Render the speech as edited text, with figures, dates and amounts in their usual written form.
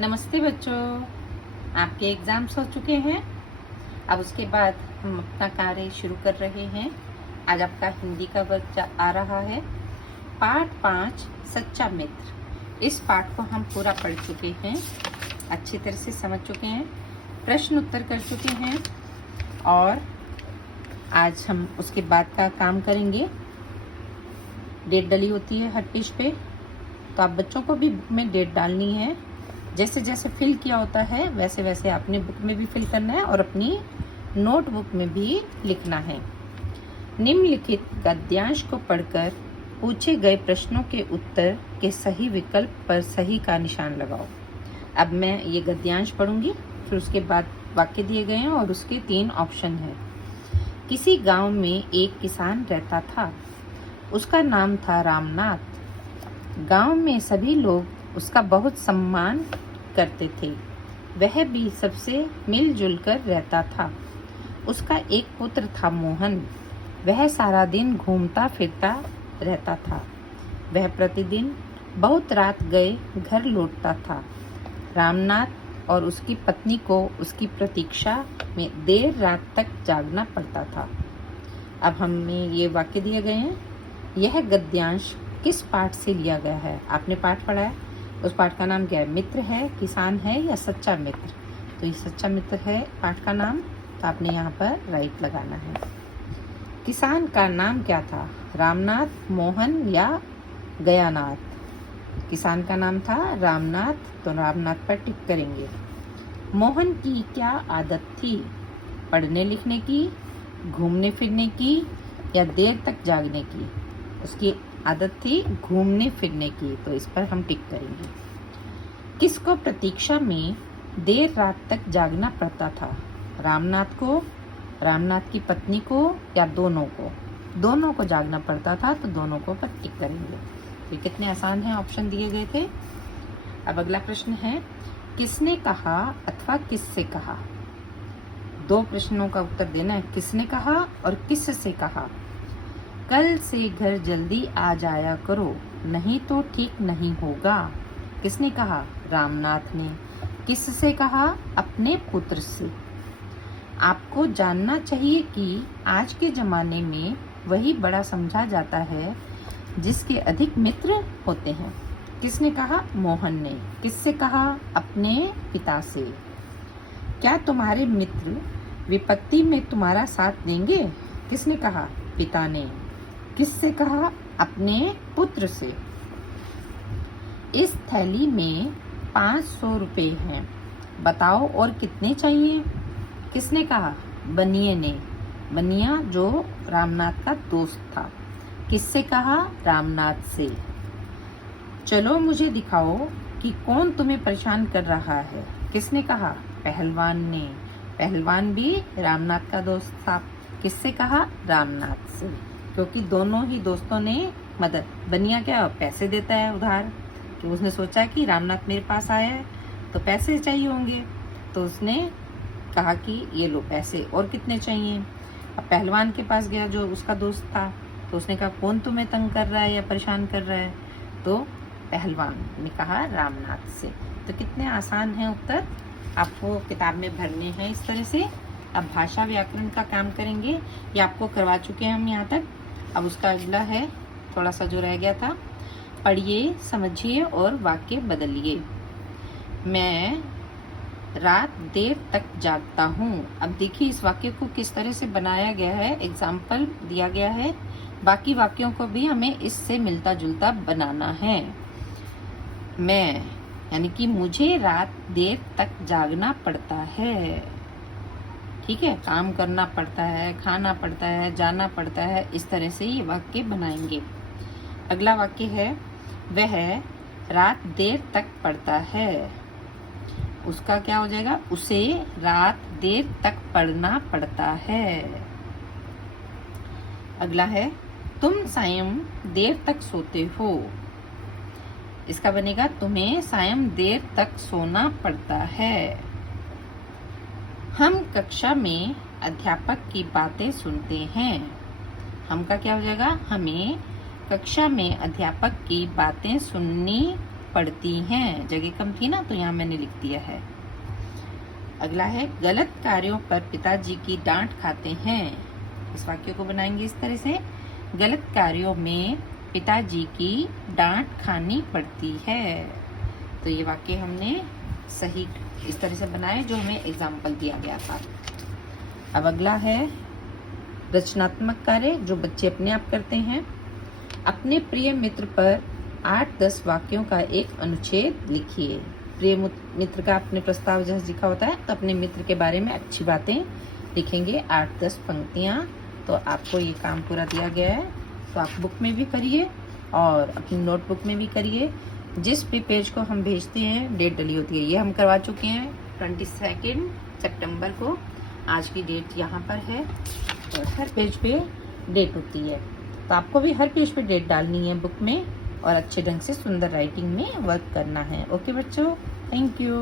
नमस्ते बच्चों, आपके एग्जाम्स हो चुके हैं। अब उसके बाद हम अपना कार्य शुरू कर रहे हैं। आज आपका हिंदी का वर्ग आ रहा है। पाठ 5 सच्चा मित्र। इस पाठ को हम पूरा पढ़ चुके हैं, अच्छी तरह से समझ चुके हैं, प्रश्न उत्तर कर चुके हैं और आज हम उसके बाद का काम करेंगे। डेट डली होती है हर पेज पे, तो आप बच्चों को भी बुक में डेट डालनी है। जैसे जैसे फिल किया होता है वैसे वैसे अपने बुक में भी फिल करना है और अपनी नोटबुक में भी लिखना है। निम्नलिखित गद्यांश को पढ़कर पूछे गए प्रश्नों के उत्तर के सही विकल्प पर सही का निशान लगाओ। अब मैं ये गद्यांश पढ़ूंगी, फिर उसके बाद वाक्य दिए गए हैं और उसके 3 ऑप्शन हैं। किसी गांव में एक किसान रहता था, उसका नाम था रामनाथ। गांव में सभी लोग उसका बहुत सम्मान करते थे। वह भी सबसे मिलजुल कर रहता था। उसका एक पुत्र था मोहन। वह सारा दिन घूमता फिरता रहता था। वह प्रतिदिन बहुत रात गए घर लौटता था। रामनाथ और उसकी पत्नी को उसकी प्रतीक्षा में देर रात तक जागना पड़ता था। अब हमें ये वाक्य दिए गए हैं। यह गद्यांश किस पाठ से लिया गया है? आपने पाठ पढ़ा है, उस पाठ का नाम क्या है? मित्र है, किसान है या सच्चा मित्र? तो ये सच्चा मित्र है पाठ का नाम, तो आपने यहाँ पर राइट लगाना है। किसान का नाम क्या था? रामनाथ, मोहन या गयानाथ? किसान का नाम था रामनाथ, तो रामनाथ पर टिक करेंगे। मोहन की क्या आदत थी? पढ़ने लिखने की, घूमने फिरने की या देर तक जागने की? उसकी आदत थी घूमने फिरने की, तो इस पर हम टिक करेंगे। किसको प्रतीक्षा में देर रात तक जागना पड़ता था? रामनाथ को, रामनाथ की पत्नी को या दोनों को? दोनों को जागना पड़ता था, तो दोनों को पर टिक करेंगे। तो कितने आसान हैं, ऑप्शन दिए गए थे। अब अगला प्रश्न है, किसने कहा अथवा किससे कहा? 2 प्रश्नों का उत्तर देना है, किसने कहा और किससे कहा। कल से घर जल्दी आ जाया करो, नहीं तो ठीक नहीं होगा। किसने कहा? रामनाथ ने। किससे कहा? अपने पुत्र से। आपको जानना चाहिए कि आज के जमाने में वही बड़ा समझा जाता है जिसके अधिक मित्र होते हैं। किसने कहा? मोहन ने। किससे कहा? अपने पिता से। क्या तुम्हारे मित्र विपत्ति में तुम्हारा साथ देंगे? किसने कहा? पिता ने। किससे कहा? अपने पुत्र से। इस थैली में 500 रुपए हैं, बताओ और कितने चाहिए? किसने कहा? बनिए ने। बनिया जो रामनाथ का दोस्त था। किससे कहा? रामनाथ से। चलो मुझे दिखाओ कि कौन तुम्हें परेशान कर रहा है। किसने कहा? पहलवान ने। पहलवान भी रामनाथ का दोस्त था। किससे कहा? रामनाथ से, क्योंकि दोनों ही दोस्तों ने मदद। बनिया क्या पैसे देता है उधार, कि उसने सोचा कि रामनाथ मेरे पास आया है तो पैसे चाहिए होंगे, तो उसने कहा कि ये लो पैसे, और कितने चाहिए। अब पहलवान के पास गया जो उसका दोस्त था, तो उसने कहा कौन तुम्हें तंग कर रहा है या परेशान कर रहा है, तो पहलवान ने कहा रामनाथ से। तो कितने आसान हैं उत्तर, आपको किताब में भरने हैं इस तरह से। अब भाषा व्याकरण का काम करेंगे, ये आपको करवा चुके हैं हम यहाँ तक। अब उसका अगला है, थोड़ा सा जो रह गया था, पढ़िए, समझिए और वाक्य बदलिए। मैं रात देर तक जागता हूँ। अब देखिए इस वाक्य को किस तरह से बनाया गया है, एग्जाम्पल दिया गया है। बाकी वाक्यों को भी हमें इससे मिलता जुलता बनाना है। मैं यानी कि मुझे रात देर तक जागना पड़ता है। ठीक है, काम करना पड़ता है, खाना पड़ता है, जाना पड़ता है, इस तरह से ये वाक्य बनाएंगे। अगला वाक्य है, वह रात देर तक पढ़ता है। उसका क्या हो जाएगा? उसे रात देर तक पढ़ना पड़ता है। अगला है, तुम सायं देर तक सोते हो। इसका बनेगा, तुम्हें सायं देर तक सोना पड़ता है। हम कक्षा में अध्यापक की बातें सुनते हैं। हम का क्या हो जाएगा? हमें कक्षा में अध्यापक की बातें सुननी पढ़ती हैं। जगह कम थी ना, तो यहाँ मैंने लिख दिया है। अगला है, गलत कार्यों पर पिताजी की डांट खाते हैं। इस वाक्य को बनाएंगे इस तरह से, गलत कार्यों में पिताजी की डांट खानी पड़ती है। तो ये वाक्य हमने सही इस तरह से बनाए जो हमें एग्जाम्पल दिया गया था। अब अगला है रचनात्मक कार्य जो बच्चे अपने आप करते हैं। अपने प्रिय मित्र पर 8-10 वाक्यों का एक अनुच्छेद लिखिए। प्रिय मित्र का अपने प्रस्ताव जैसे लिखा होता है, तो अपने मित्र के बारे में अच्छी बातें लिखेंगे, 8-10 पंक्तियां। तो आपको ये काम पूरा दिया गया है, तो आप बुक में भी करिए और अपनी नोटबुक में भी करिए। जिस भी पेज को हम भेजते हैं डेट डली होती है, ये हम करवा चुके हैं 22 सितंबर को। आज की डेट यहाँ पर है और हर पेज पे डेट होती है, तो आपको भी हर पेज पे डेट डालनी है बुक में और अच्छे ढंग से सुंदर राइटिंग में वर्क करना है। ओके बच्चों, थैंक यू।